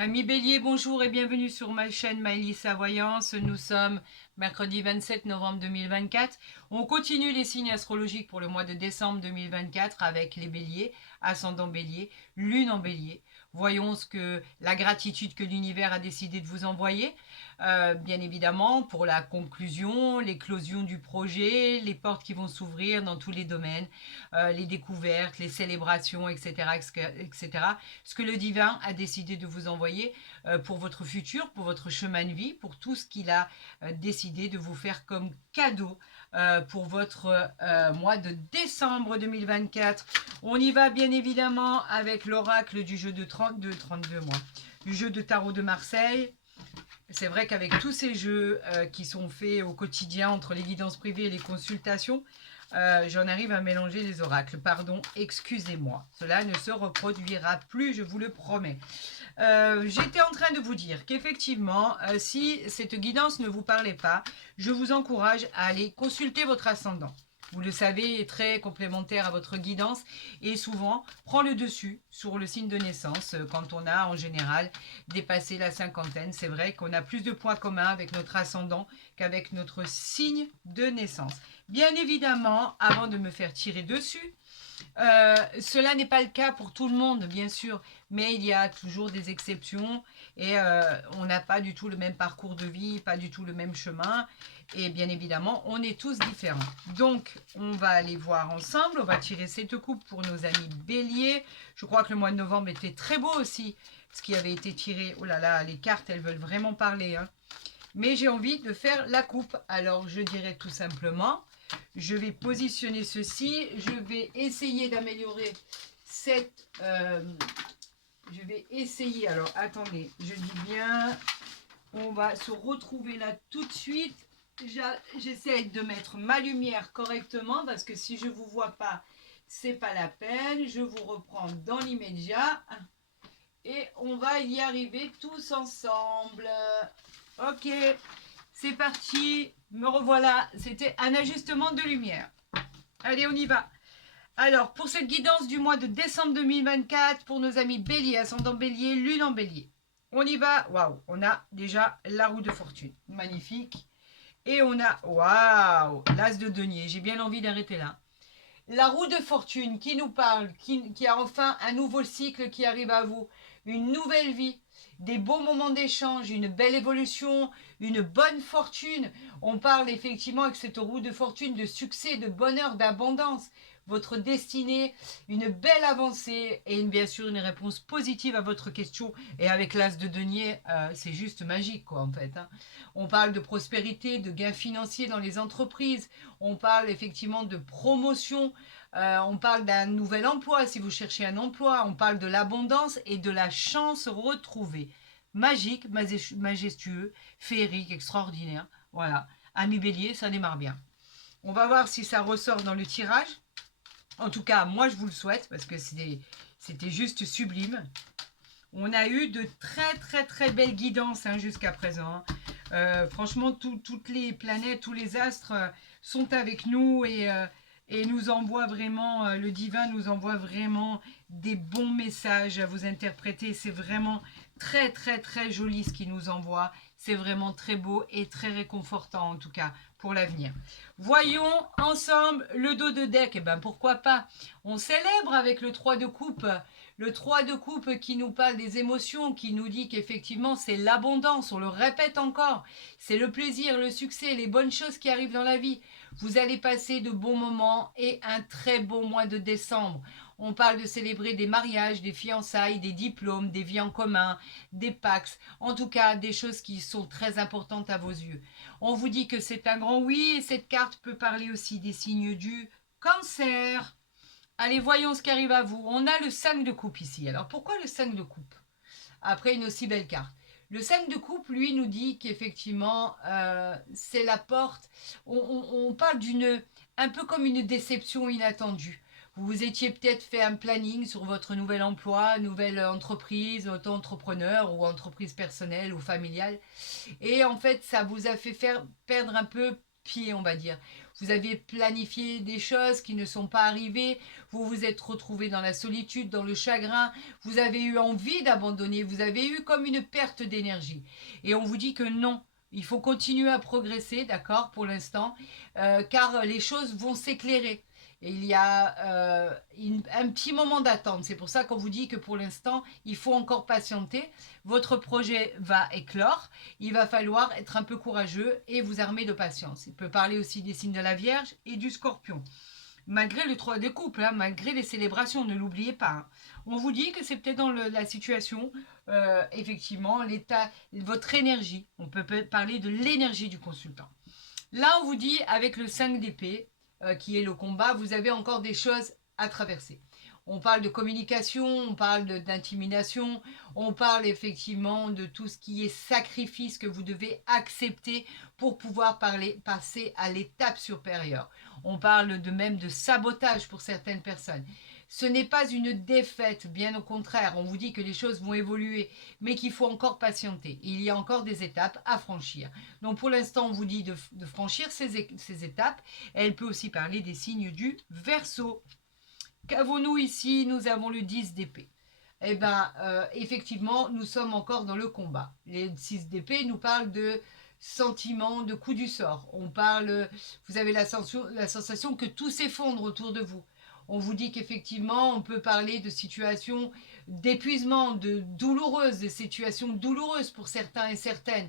Amis Bélier, bonjour et bienvenue sur ma chaîne Maëlys Voyance. Nous sommes mercredi 27 novembre 2024. On continue les signes astrologiques pour le mois de décembre 2024 avec les Béliers, ascendant Bélier, lune en Bélier. Voyons ce que la gratitude que l'univers a décidé de vous envoyer. Bien évidemment, pour la conclusion, l'éclosion du projet, les portes qui vont s'ouvrir dans tous les domaines, les découvertes, les célébrations, etc., etc. Ce que le divin a décidé de vous envoyer pour votre futur, pour votre chemin de vie, pour tout ce qu'il a décidé de vous faire comme cadeau pour votre mois de décembre 2024. On y va bien évidemment avec l'oracle du jeu de 32 mois, du jeu de tarot de Marseille. C'est vrai qu'avec tous ces jeux qui sont faits au quotidien entre les guidances privées et les consultations, j'en arrive à mélanger les oracles. Pardon, excusez-moi. Cela ne se reproduira plus, je vous le promets. J'étais en train de vous dire qu'effectivement, si cette guidance ne vous parlait pas, je vous encourage à aller consulter votre ascendant. Vous le savez, est très complémentaire à votre guidance et souvent prend le dessus sur le signe de naissance quand on a en général dépassé la cinquantaine. C'est vrai qu'on a plus de points communs avec notre ascendant qu'avec notre signe de naissance. Bien évidemment, avant de me faire tirer dessus, cela n'est pas le cas pour tout le monde, bien sûr, mais il y a toujours des exceptions et on n'a pas du tout le même parcours de vie, pas du tout le même chemin. Et bien évidemment, on est tous différents. Donc, on va aller voir ensemble. On va tirer cette coupe pour nos amis béliers. Je crois que le mois de novembre était très beau aussi, ce qui avait été tiré. Oh là là, les cartes, elles veulent vraiment parler, hein. Mais j'ai envie de faire la coupe. Alors, je dirais tout simplement, je vais positionner ceci. Je vais essayer d'améliorer cette... je vais essayer... Alors, attendez, je dis bien... On va se retrouver là tout de suite. J'essaie de mettre ma lumière correctement parce que si je ne vous vois pas, c'est pas la peine. Je vous reprends dans l'immédiat. Et on va y arriver tous ensemble. Ok, c'est parti. Me revoilà. C'était un ajustement de lumière. Allez, on y va. Alors, pour cette guidance du mois de décembre 2024, pour nos amis bélier, ascendant bélier, lune en bélier. On y va. Waouh, on a déjà la roue de fortune. Magnifique. Et on a, waouh, l'as de denier. J'ai bien envie d'arrêter là. La roue de fortune qui nous parle, qui a enfin un nouveau cycle qui arrive à vous, une nouvelle vie, des beaux moments d'échange, une belle évolution, une bonne fortune. On parle effectivement avec cette roue de fortune de succès, de bonheur, d'abondance. Votre destinée, une belle avancée et bien sûr une réponse positive à votre question. Et avec l'as de denier, c'est juste magique quoi en fait, hein. On parle de prospérité, de gains financiers dans les entreprises. On parle effectivement de promotion. On parle d'un nouvel emploi si vous cherchez un emploi. On parle de l'abondance et de la chance retrouvée. Magique, majestueux, féerique, extraordinaire. Voilà. Ami Bélier, ça démarre bien. On va voir si ça ressort dans le tirage. En tout cas, moi, je vous le souhaite parce que c'était juste sublime. On a eu de très, très, très belles guidances hein, jusqu'à présent. Franchement, toutes les planètes, tous les astres sont avec nous et nous envoient vraiment, le divin nous envoie vraiment des bons messages à vous interpréter. C'est vraiment très, très, très joli ce qu'il nous envoie. C'est vraiment très beau et très réconfortant en tout cas pour l'avenir. Voyons ensemble le dos de deck. Eh ben pourquoi pas. On célèbre avec le 3 de coupe. Le 3 de coupe qui nous parle des émotions, qui nous dit qu'effectivement c'est l'abondance, on le répète encore, c'est le plaisir, le succès, les bonnes choses qui arrivent dans la vie. Vous allez passer de bons moments et un très beau mois de décembre. On parle de célébrer des mariages, des fiançailles, des diplômes, des vies en commun, des Pax, en tout cas des choses qui sont très importantes à vos yeux. On vous dit que c'est un grand oui et cette carte peut parler aussi des signes du cancer. Allez, voyons ce qui arrive à vous. On a le 5 de coupe ici. Alors pourquoi le 5 de coupe après une aussi belle carte? Le 5 de coupe, lui, nous dit qu'effectivement, c'est la porte. On parle d'une, un peu comme une déception inattendue. Vous vous étiez peut-être fait un planning sur votre nouvel emploi, nouvelle entreprise, auto-entrepreneur ou entreprise personnelle ou familiale. Et en fait, ça vous a fait perdre un peu pied, on va dire. Vous aviez planifié des choses qui ne sont pas arrivées, vous vous êtes retrouvé dans la solitude, dans le chagrin, vous avez eu envie d'abandonner, vous avez eu comme une perte d'énergie. Et on vous dit que non, il faut continuer à progresser, d'accord, pour l'instant, car les choses vont s'éclairer. Et il y a un petit moment d'attente. C'est pour ça qu'on vous dit que pour l'instant, il faut encore patienter. Votre projet va éclore. Il va falloir être un peu courageux et vous armer de patience. Il peut parler aussi des signes de la Vierge et du Scorpion. Malgré le 3 de couple, hein, malgré les célébrations, ne l'oubliez pas. Hein. On vous dit que c'est peut-être dans la situation, effectivement, l'état, votre énergie. On peut parler de l'énergie du consultant. Là, on vous dit, avec le 5 d'épée, qui est le combat, vous avez encore des choses à traverser. On parle de communication, on parle d'intimidation, on parle effectivement de tout ce qui est sacrifice que vous devez accepter pour pouvoir passer à l'étape supérieure. On parle de même de sabotage pour certaines personnes. Ce n'est pas une défaite, bien au contraire, on vous dit que les choses vont évoluer, mais qu'il faut encore patienter. Il y a encore des étapes à franchir. Donc pour l'instant, on vous dit de franchir ces étapes. Elle peut aussi parler des signes du Verseau. Qu'avons-nous ici? Nous avons le 10 d'épée. Eh bien, effectivement, nous sommes encore dans le combat. Les 6 d'épée nous parlent de sentiments, de coups du sort. On parle, vous avez la sensation que tout s'effondre autour de vous. On vous dit qu'effectivement, on peut parler de situations d'épuisement, de douloureuses, des situations douloureuses pour certains et certaines.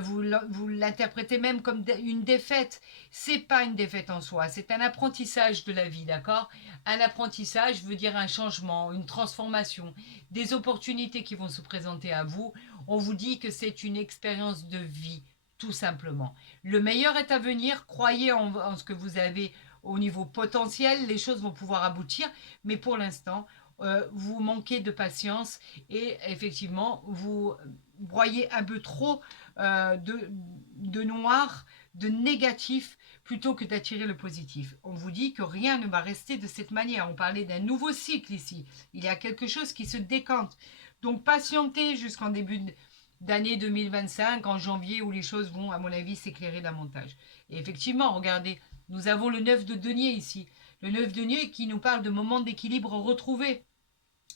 Vous l'interprétez même comme une défaite. C'est pas une défaite en soi, c'est un apprentissage de la vie, d'accord? Un apprentissage veut dire un changement, une transformation, des opportunités qui vont se présenter à vous. On vous dit que c'est une expérience de vie, tout simplement. Le meilleur est à venir, croyez en ce que vous avez au niveau potentiel, les choses vont pouvoir aboutir, mais pour l'instant, vous manquez de patience et effectivement, vous broyez un peu trop de noir, de négatif, plutôt que d'attirer le positif. On vous dit que rien ne va rester de cette manière. On parlait d'un nouveau cycle ici. Il y a quelque chose qui se décante. Donc patientez jusqu'en début d'année 2025, en janvier, où les choses vont, à mon avis, s'éclairer davantage. Et effectivement, regardez, nous avons le 9 de denier ici. Le 9 de denier qui nous parle de moments d'équilibre retrouvés.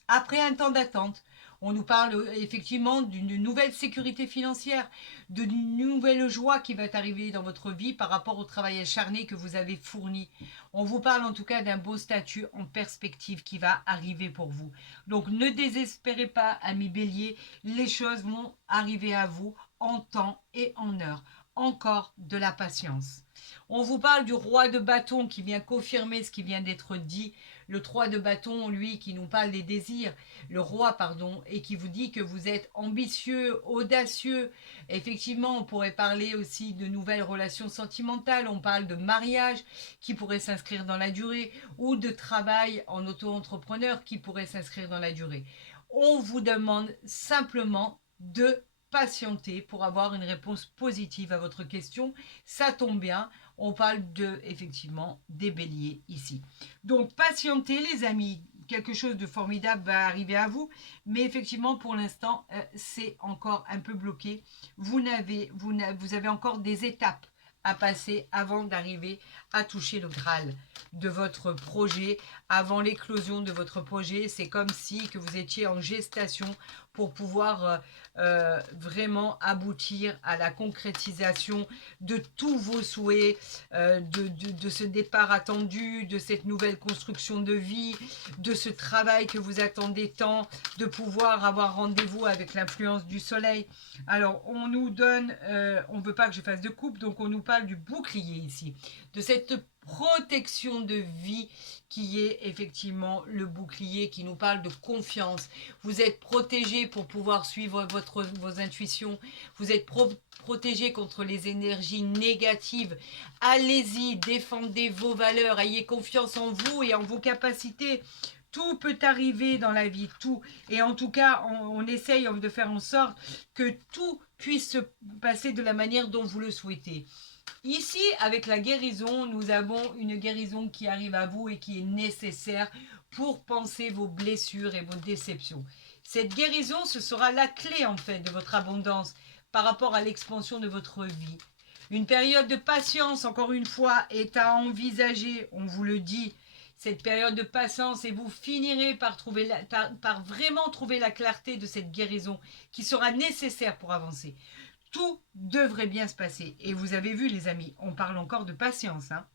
Après un temps d'attente, on nous parle effectivement d'une nouvelle sécurité financière, d'une nouvelle joie qui va arriver dans votre vie par rapport au travail acharné que vous avez fourni. On vous parle en tout cas d'un beau statut en perspective qui va arriver pour vous. Donc ne désespérez pas, amis béliers, les choses vont arriver à vous en temps et en heure. Encore de la patience. On vous parle du roi de bâton qui vient confirmer ce qui vient d'être dit. Le 3 de bâton, lui, qui nous parle des désirs, le roi, pardon, et qui vous dit que vous êtes ambitieux, audacieux. Effectivement, on pourrait parler aussi de nouvelles relations sentimentales. On parle de mariage qui pourrait s'inscrire dans la durée ou de travail en auto-entrepreneur qui pourrait s'inscrire dans la durée. On vous demande simplement de patienter pour avoir une réponse positive à votre question. Ça tombe bien, on parle effectivement des béliers ici. Donc patientez les amis, quelque chose de formidable va arriver à vous, mais effectivement pour l'instant c'est encore un peu bloqué. Vous avez encore des étapes à passer avant d'arriver à toucher le Graal de votre projet, avant l'éclosion de votre projet. C'est comme si que vous étiez en gestation pour pouvoir vraiment aboutir à la concrétisation de tous vos souhaits, de ce départ attendu, de cette nouvelle construction de vie, de ce travail que vous attendez tant, de pouvoir avoir rendez-vous avec l'influence du soleil. Alors, on nous donne, on ne veut pas que je fasse de coupe, donc on nous parle du bouclier ici, de cette protection de vie qui est effectivement le bouclier, qui nous parle de confiance. Vous êtes protégé pour pouvoir suivre vos intuitions. Vous êtes protégé contre les énergies négatives. Allez-y, défendez vos valeurs, ayez confiance en vous et en vos capacités. Tout peut arriver dans la vie, tout. Et en tout cas, on essaye de faire en sorte que tout puisse se passer de la manière dont vous le souhaitez. Ici, avec la guérison, nous avons une guérison qui arrive à vous et qui est nécessaire pour penser vos blessures et vos déceptions. Cette guérison, ce sera la clé en fait de votre abondance par rapport à l'expansion de votre vie. Une période de patience, encore une fois, est à envisager, on vous le dit, cette période de patience, et vous finirez par, par vraiment trouver la clarté de cette guérison qui sera nécessaire pour avancer. Tout devrait bien se passer. Et vous avez vu, les amis, on parle encore de patience. Hein.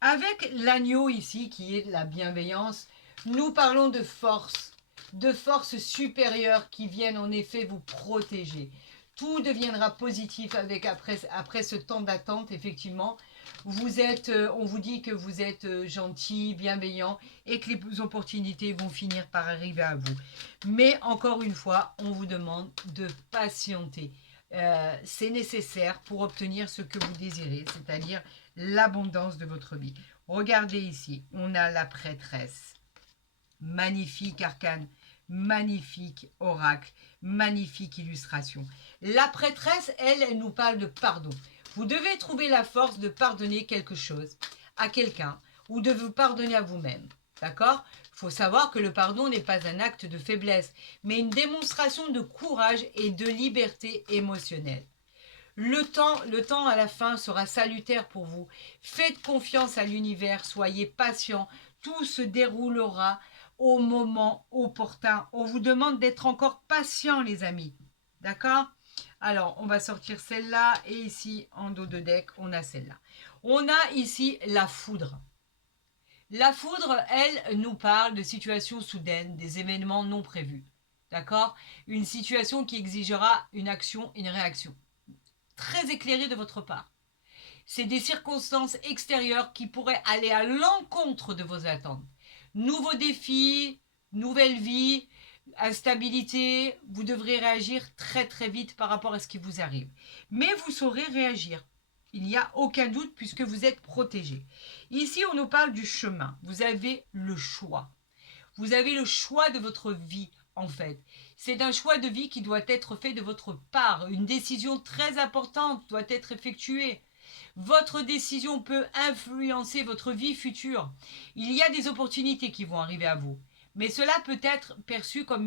Avec l'agneau ici, qui est de la bienveillance, nous parlons de forces supérieures qui viennent en effet vous protéger. Tout deviendra positif après ce temps d'attente, effectivement. Vous êtes, on vous dit que vous êtes gentil, bienveillant et que les opportunités vont finir par arriver à vous. Mais encore une fois, on vous demande de patienter. C'est nécessaire pour obtenir ce que vous désirez, c'est-à-dire l'abondance de votre vie. Regardez ici, on a la prêtresse. Magnifique arcane, magnifique oracle, magnifique illustration. La prêtresse, elle nous parle de pardon. Vous devez trouver la force de pardonner quelque chose à quelqu'un ou de vous pardonner à vous-même. D'accord ? Il faut savoir que le pardon n'est pas un acte de faiblesse, mais une démonstration de courage et de liberté émotionnelle. Le temps à la fin sera salutaire pour vous. Faites confiance à l'univers, soyez patient. Tout se déroulera au moment opportun. On vous demande d'être encore patient, les amis. D'accord ? Alors, on va sortir celle-là. Et ici, en dos de deck, on a celle-là. On a ici la foudre. La foudre, elle, nous parle de situations soudaines, des événements non prévus. D'accord ? Une situation qui exigera une action, une réaction. Très éclairée de votre part. C'est des circonstances extérieures qui pourraient aller à l'encontre de vos attentes. Nouveaux défis, nouvelle vie, instabilité, vous devrez réagir très très vite par rapport à ce qui vous arrive. Mais vous saurez réagir. Il n'y a aucun doute puisque vous êtes protégé. Ici, on nous parle du chemin. Vous avez le choix. Vous avez le choix de votre vie, en fait. C'est un choix de vie qui doit être fait de votre part. Une décision très importante doit être effectuée. Votre décision peut influencer votre vie future. Il y a des opportunités qui vont arriver à vous. Mais cela peut être perçu comme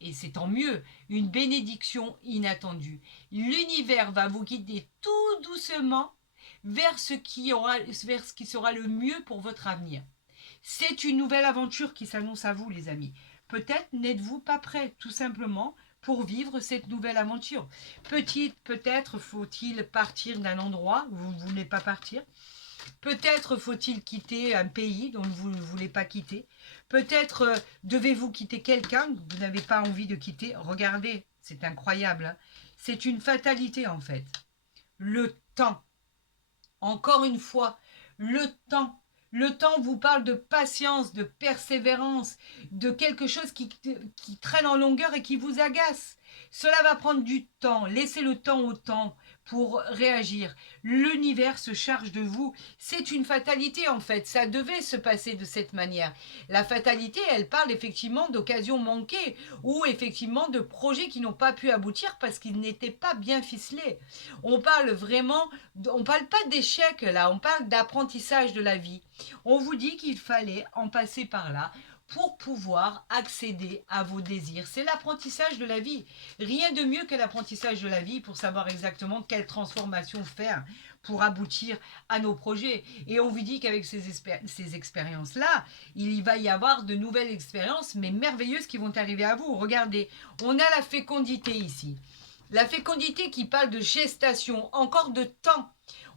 et c'est tant mieux, une bénédiction inattendue. L'univers va vous guider tout doucement vers ce qui sera le mieux pour votre avenir. C'est une nouvelle aventure qui s'annonce à vous, les amis. Peut-être n'êtes-vous pas prêt, tout simplement, pour vivre cette nouvelle aventure. Peut-être faut-il partir d'un endroit où vous ne voulez pas partir. Peut-être faut-il quitter un pays dont vous ne voulez pas quitter. Peut-être devez-vous quitter quelqu'un que vous n'avez pas envie de quitter. Regardez, c'est incroyable. Hein. C'est une fatalité en fait. Le temps. Encore une fois, le temps. Le temps vous parle de patience, de persévérance, de quelque chose qui traîne en longueur et qui vous agace. Cela va prendre du temps. Laissez le temps au temps pour réagir. L'univers se charge de vous. C'est une fatalité en fait. Ça devait se passer de cette manière. La fatalité, elle parle effectivement d'occasions manquées ou effectivement de projets qui n'ont pas pu aboutir parce qu'ils n'étaient pas bien ficelés. On parle vraiment, on parle pas d'échec là, on parle d'apprentissage de la vie. On vous dit qu'il fallait en passer par là pour pouvoir accéder à vos désirs. C'est l'apprentissage de la vie. Rien de mieux que l'apprentissage de la vie pour savoir exactement quelle transformation faire pour aboutir à nos projets. Et on vous dit qu'avec ces expériences-là, il va y avoir de nouvelles expériences, mais merveilleuses qui vont arriver à vous. Regardez, on a la fécondité ici. La fécondité qui parle de gestation, encore de temps.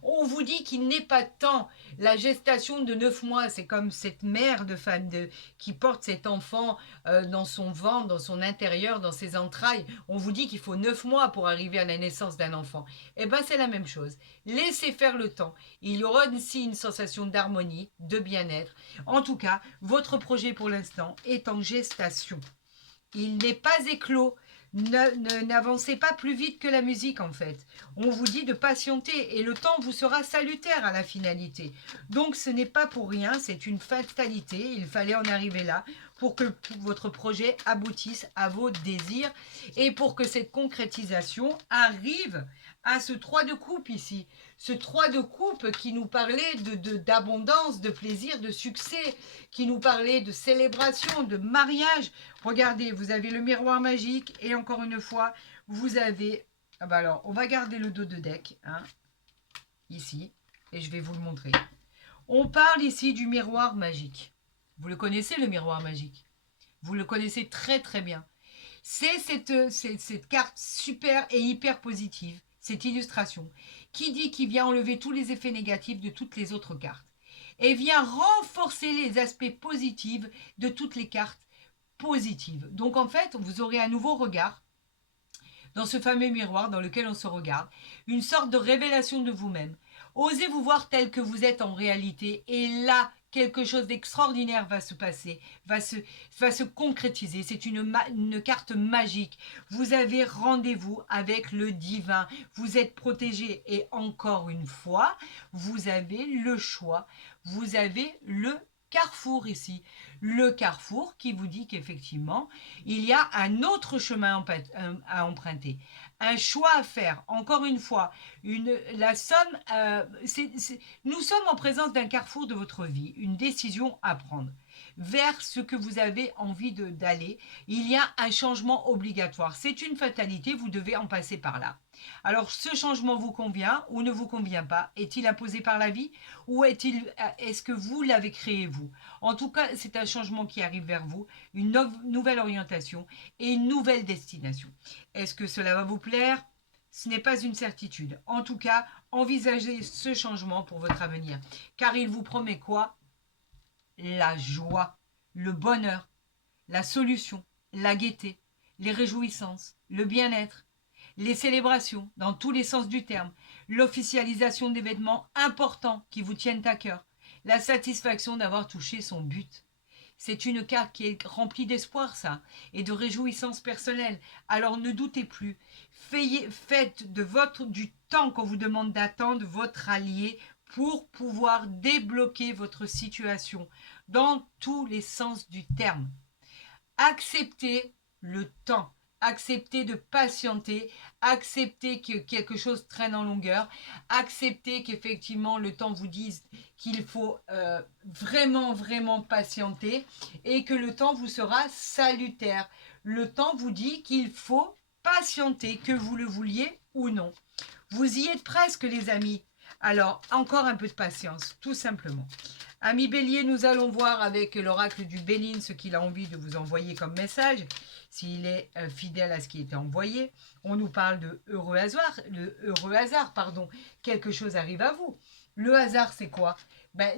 On vous dit qu'il n'est pas temps. La gestation de 9 mois, c'est comme cette mère de femme qui porte cet enfant dans son ventre, dans son intérieur, dans ses entrailles. On vous dit qu'il faut 9 mois pour arriver à la naissance d'un enfant. Eh bien, c'est la même chose. Laissez faire le temps. Il y aura aussi une sensation d'harmonie, de bien-être. En tout cas, votre projet pour l'instant est en gestation. Il n'est pas éclos. N'avancez pas plus vite que la musique en fait. On vous dit de patienter et le temps vous sera salutaire à la finalité. Donc ce n'est pas pour rien, c'est une fatalité. Il fallait en arriver là pour que votre projet aboutisse à vos désirs et pour que cette concrétisation arrive à ce 3 de coupe ici. Ce 3 de coupe qui nous parlait d'abondance, de plaisir, de succès, qui nous parlait de célébration, de mariage. Regardez, vous avez le miroir magique et encore une fois, vous avez... Ah bah alors, on va garder le dos de deck. Hein. ici, et je vais vous le montrer. On parle ici du miroir magique. Vous le connaissez, le miroir magique? Vous le connaissez très très bien. C'est cette carte super et hyper positive, cette illustration, qui dit qu'il vient enlever tous les effets négatifs de toutes les autres cartes et vient renforcer les aspects positifs de toutes les cartes positives. Donc en fait, vous aurez un nouveau regard dans ce fameux miroir dans lequel on se regarde, une sorte de révélation de vous-même. Osez vous voir tel que vous êtes en réalité et là, quelque chose d'extraordinaire va se passer, va se concrétiser. C'est une carte magique. Vous avez rendez-vous avec le divin. Vous êtes protégé et encore une fois, vous avez le choix. Vous avez le carrefour ici. Le carrefour qui vous dit qu'effectivement, il y a un autre chemin à emprunter, un choix à faire. Encore une fois, la somme, nous sommes en présence d'un carrefour de votre vie, une décision à prendre vers ce que vous avez envie d'aller. Il y a un changement obligatoire. C'est une fatalité, vous devez en passer par là. Alors, ce changement vous convient ou ne vous convient pas? Est-il imposé par la vie ou est-ce que vous l'avez créé vous? En tout cas, c'est un changement qui arrive vers vous, une nouvelle orientation et une nouvelle destination. Est-ce que cela va vous plaire? Ce n'est pas une certitude. En tout cas, envisagez ce changement pour votre avenir. Car il vous promet quoi? La joie, le bonheur, la solution, la gaieté, les réjouissances, le bien-être, les célébrations dans tous les sens du terme, l'officialisation d'événements importants qui vous tiennent à cœur, la satisfaction d'avoir touché son but. C'est une carte qui est remplie d'espoir, ça, et de réjouissance personnelle. Alors ne doutez plus. Faites du temps qu'on vous demande d'attendre votre allié pour pouvoir débloquer votre situation dans tous les sens du terme. Acceptez le temps. Acceptez de patienter, acceptez que quelque chose traîne en longueur, acceptez qu'effectivement le temps vous dise qu'il faut vraiment patienter et que le temps vous sera salutaire. Le temps vous dit qu'il faut patienter, que vous le vouliez ou non. Vous y êtes presque les amis. Alors, encore un peu de patience, tout simplement. Ami Bélier, nous allons voir avec l'oracle du Béline ce qu'il a envie de vous envoyer comme message, s'il est fidèle à ce qui était envoyé. On nous parle de heureux hasard, quelque chose arrive à vous. Le hasard, c'est quoi?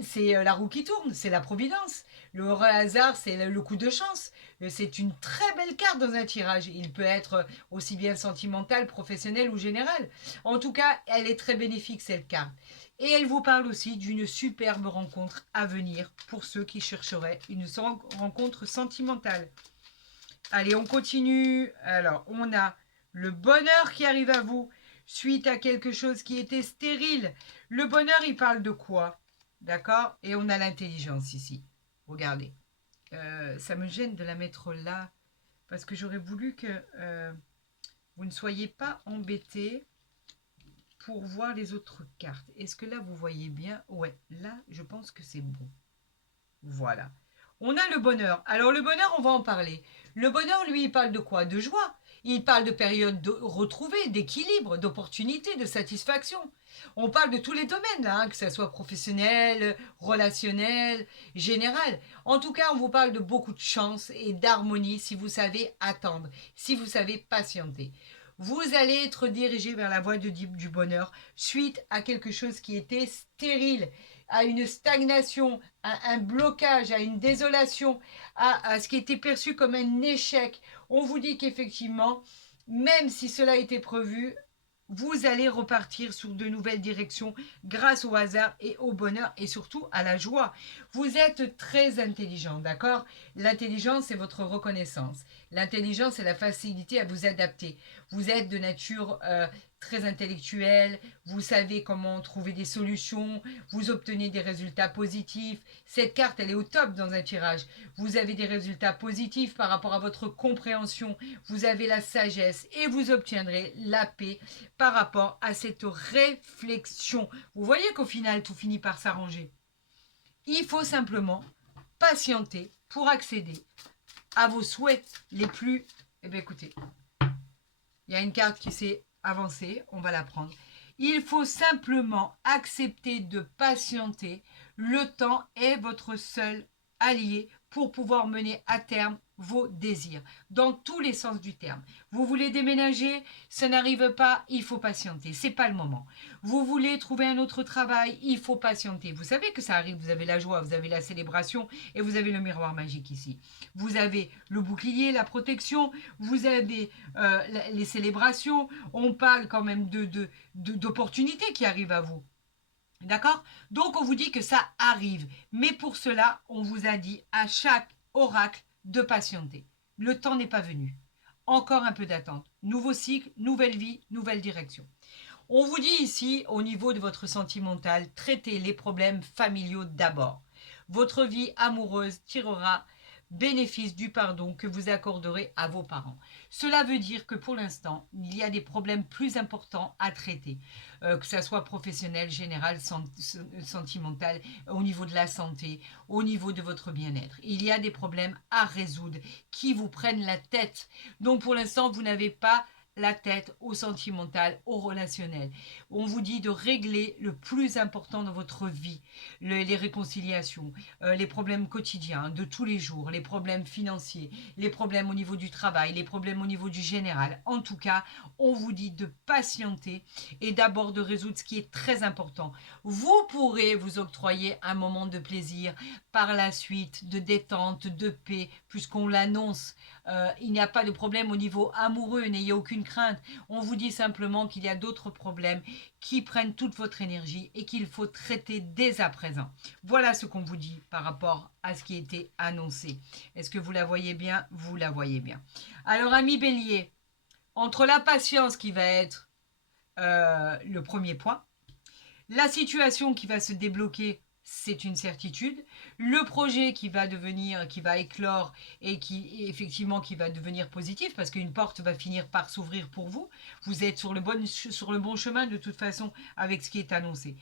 C'est la roue qui tourne, c'est la providence. Le heureux hasard, c'est le coup de chance. C'est une très belle carte dans un tirage. Il peut être aussi bien sentimental, professionnel ou général. En tout cas, elle est très bénéfique, cette carte. Et elle vous parle aussi d'une superbe rencontre à venir pour ceux qui chercheraient une rencontre sentimentale. Allez, on continue. Alors, on a le bonheur qui arrive à vous suite à quelque chose qui était stérile. Le bonheur, il parle de quoi? D'accord? Et on a l'intelligence ici. Regardez. Ça me gêne de la mettre là parce que j'aurais voulu que vous ne soyez pas embêtés pour voir les autres cartes. Est-ce que là, vous voyez bien? Ouais, là, je pense que c'est bon. Voilà. On a le bonheur. Alors, le bonheur, on va en parler. Le bonheur, lui, il parle de quoi? De joie. Il parle de périodes retrouvées, d'équilibre, d'opportunité, de satisfaction. On parle de tous les domaines, là, hein, que ce soit professionnel, relationnel, général. En tout cas, on vous parle de beaucoup de chance et d'harmonie si vous savez attendre, si vous savez patienter. Vous allez être dirigé vers la voie du bonheur suite à quelque chose qui était stérile, à une stagnation, à un blocage, à une désolation, à ce qui était perçu comme un échec. On vous dit qu'effectivement, même si cela était prévu, vous allez repartir sur de nouvelles directions grâce au hasard et au bonheur et surtout à la joie. Vous êtes très intelligent, d'accord? L'intelligence, c'est votre reconnaissance. L'intelligence, c'est la facilité à vous adapter. Vous êtes de nature très intellectuelle, vous savez comment trouver des solutions, vous obtenez des résultats positifs. Cette carte, elle est au top dans un tirage. Vous avez des résultats positifs par rapport à votre compréhension, vous avez la sagesse et vous obtiendrez la paix par rapport à cette réflexion. Vous voyez qu'au final, tout finit par s'arranger. Il faut simplement patienter pour accéder à vos souhaits les plus... Eh bien écoutez, il y a une carte qui s'est avancée, on va la prendre. Il faut simplement accepter de patienter. Le temps est votre seul allié pour pouvoir mener à terme vos désirs, dans tous les sens du terme. Vous voulez déménager, ça n'arrive pas, il faut patienter, c'est pas le moment. Vous voulez trouver un autre travail, il faut patienter. Vous savez que ça arrive, vous avez la joie, vous avez la célébration et vous avez le miroir magique ici. Vous avez le bouclier, la protection, vous avez les célébrations, on parle quand même d'opportunités qui arrivent à vous. D'accord? Donc on vous dit que ça arrive. Mais pour cela, on vous a dit à chaque oracle de patienter. Le temps n'est pas venu. Encore un peu d'attente. Nouveau cycle, nouvelle vie, nouvelle direction. On vous dit ici, au niveau de votre sentimental, traitez les problèmes familiaux d'abord. Votre vie amoureuse tirera bénéfice du pardon que vous accorderez à vos parents. Cela veut dire que pour l'instant, il y a des problèmes plus importants à traiter, que ce soit professionnel, général, sentimental, au niveau de la santé, au niveau de votre bien-être. Il y a des problèmes à résoudre qui vous prennent la tête. Donc pour l'instant, vous n'avez pas la tête au sentimental, au relationnel. On vous dit de régler le plus important dans votre vie, les réconciliations, les problèmes quotidiens de tous les jours, les problèmes financiers, les problèmes au niveau du travail, les problèmes au niveau du général. En tout cas, on vous dit de patienter et d'abord de résoudre ce qui est très important. Vous pourrez vous octroyer un moment de plaisir par la suite, de détente, de paix, puisqu'on l'annonce. Il n'y a pas de problème au niveau amoureux, n'ayez aucune crainte. On vous dit simplement qu'il y a d'autres problèmes qui prennent toute votre énergie et qu'il faut traiter dès à présent. Voilà ce qu'on vous dit par rapport à ce qui était annoncé. Est-ce que vous la voyez bien? Vous la voyez bien. Alors, amis Bélier, entre la patience qui va être le premier point, la situation qui va se débloquer, c'est une certitude. Le projet qui va devenir, qui va éclore et qui effectivement qui va devenir positif parce qu'une porte va finir par s'ouvrir pour vous. Vous êtes sur le bon chemin de toute façon avec ce qui est annoncé.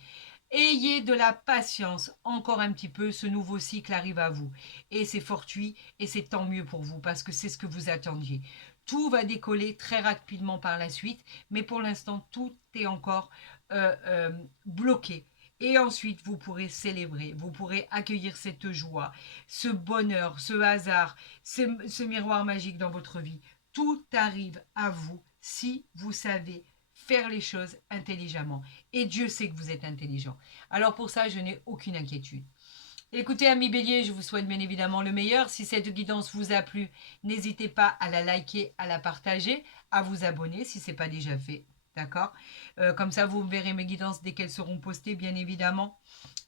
Ayez de la patience, encore un petit peu, ce nouveau cycle arrive à vous. Et c'est fortuit et c'est tant mieux pour vous parce que c'est ce que vous attendiez. Tout va décoller très rapidement par la suite, mais pour l'instant, tout est encore bloqué. Et ensuite, vous pourrez célébrer, vous pourrez accueillir cette joie, ce bonheur, ce hasard, ce miroir magique dans votre vie. Tout arrive à vous si vous savez faire les choses intelligemment. Et Dieu sait que vous êtes intelligent. Alors pour ça, je n'ai aucune inquiétude. Écoutez, amis Bélier, je vous souhaite bien évidemment le meilleur. Si cette guidance vous a plu, n'hésitez pas à la liker, à la partager, à vous abonner si ce n'est pas déjà fait. D'accord? Comme ça, vous verrez mes guidances dès qu'elles seront postées, bien évidemment.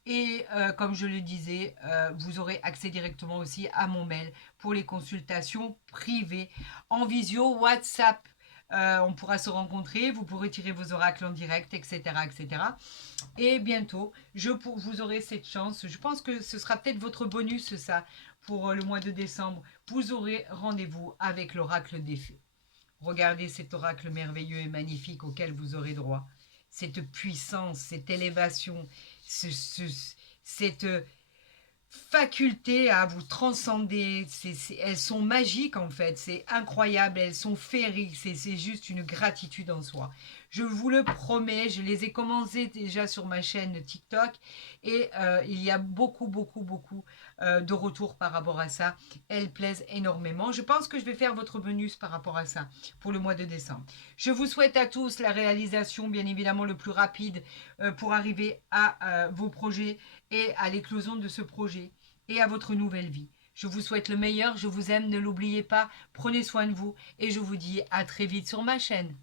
Et comme je le disais, vous aurez accès directement aussi à mon mail pour les consultations privées en visio, WhatsApp. On pourra se rencontrer, vous pourrez tirer vos oracles en direct, etc. etc. Et bientôt, vous aurez cette chance. Je pense que ce sera peut-être votre bonus, ça, pour le mois de décembre. Vous aurez rendez-vous avec l'oracle des fées. Regardez cet oracle merveilleux et magnifique auquel vous aurez droit. Cette puissance, cette élévation, cette faculté à vous transcender. Elles sont magiques en fait, c'est incroyable, elles sont féeriques, c'est juste une gratitude en soi. Je vous le promets, je les ai commencées déjà sur ma chaîne TikTok et il y a beaucoup de retours par rapport à ça. Elles plaisent énormément. Je pense que je vais faire votre bonus par rapport à ça pour le mois de décembre. Je vous souhaite à tous la réalisation bien évidemment le plus rapide pour arriver à vos projets et à l'éclosion de ce projet et à votre nouvelle vie. Je vous souhaite le meilleur, je vous aime, ne l'oubliez pas, prenez soin de vous et je vous dis à très vite sur ma chaîne.